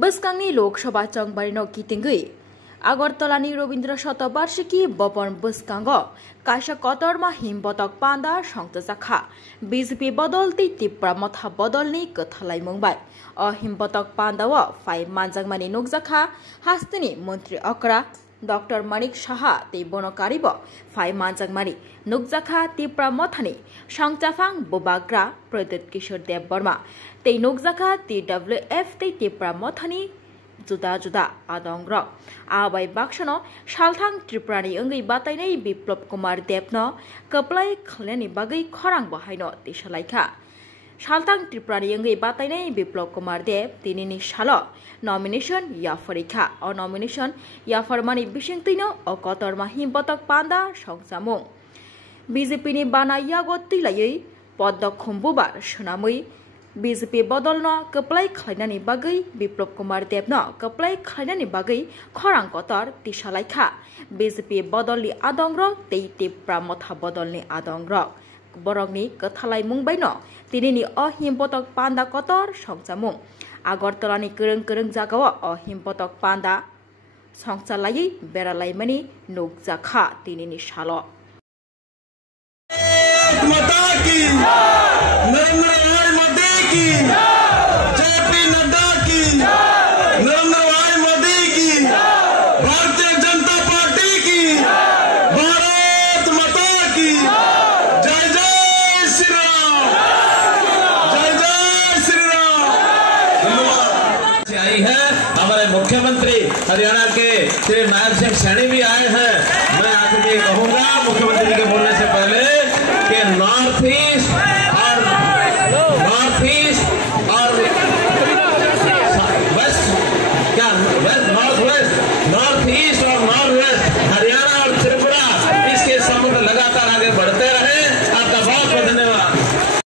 बसकांगनी लोकसभा चंगबारिनो कितिंगै आगरतलानी रवीन्द्र शतबार्षिकी बपन बसकांगो काशा कोतरमा हिमबतक पांदा संतजाखा बीजेपी बदलती तिप्रा मथा बदलनी कथालाई मंगबाय अ हिमबतक पांदाव फाइ मानजागमानी नुगजाखा हास्तिनी मंत्री अकरा डॉक्टर मानिक साहा ते बनकारिब फाइ मानजागमानी नुगजाखा तिप्रा मथानी सांगचाफांग बुबाग्रा प्रदीप किशोर देव वर्मा ते नुगजाखा TWF ते तिप्रा मथानी जुदा जुदा आदंग्र आबाय बाक्सनो सालथां त्रिपुरानि अंगै बातायनाय बिप्लप कुमार देवनो कप्लाय खलनायनि बागै खरां बाहायनो दिसलायखा सालथां त्रिपुरानि अंगै बातायनाय बिप्लप कुमार देव दिनैनि सालो नमिनेशन याफारखा अ नमिनेशन याफारमानि बिसिंतैनो अ कतरमा हिमबतक पांदा संजामुं BJP नि बानायागो तिलायै पद्म खुम्बुबार सोनामै BJP बदलनो कप्लाय खालायनायनि बागै बिप्लप कुमार देवनो कप्लाय खालायनायनि बागै खरां कतर तिसालायखा BJP बदलनि आदंग्र तै तिप्रा मथा बदलनि आदंग्र बरगनि कथालाय मुंबायनो दिनैनि अ हिमबतक पांदा कतर संजामुं आगरतलानि गोरों गोरों जागाव अ हिमबतक पांदा संचालायै बेरालायमानि नुगजाखा दिनैनि सालो JP नड्डा की नरेंद्र भाई मोदी की भारतीय जनता पार्टी की भारत माता की जय जय श्री राम जय जय श्री राम। धन्यवाद। आई है हमारे मुख्यमंत्री हरियाणा के श्री नायब सिंह सैनी भी आए हैं। मैं आपसे ये कहूँगा मुख्यमंत्री के बोलने से पहले कि नॉर्थ ईस्ट और वेस्ट क्या नॉर्थ ईस्ट और नॉर्थ वेस्ट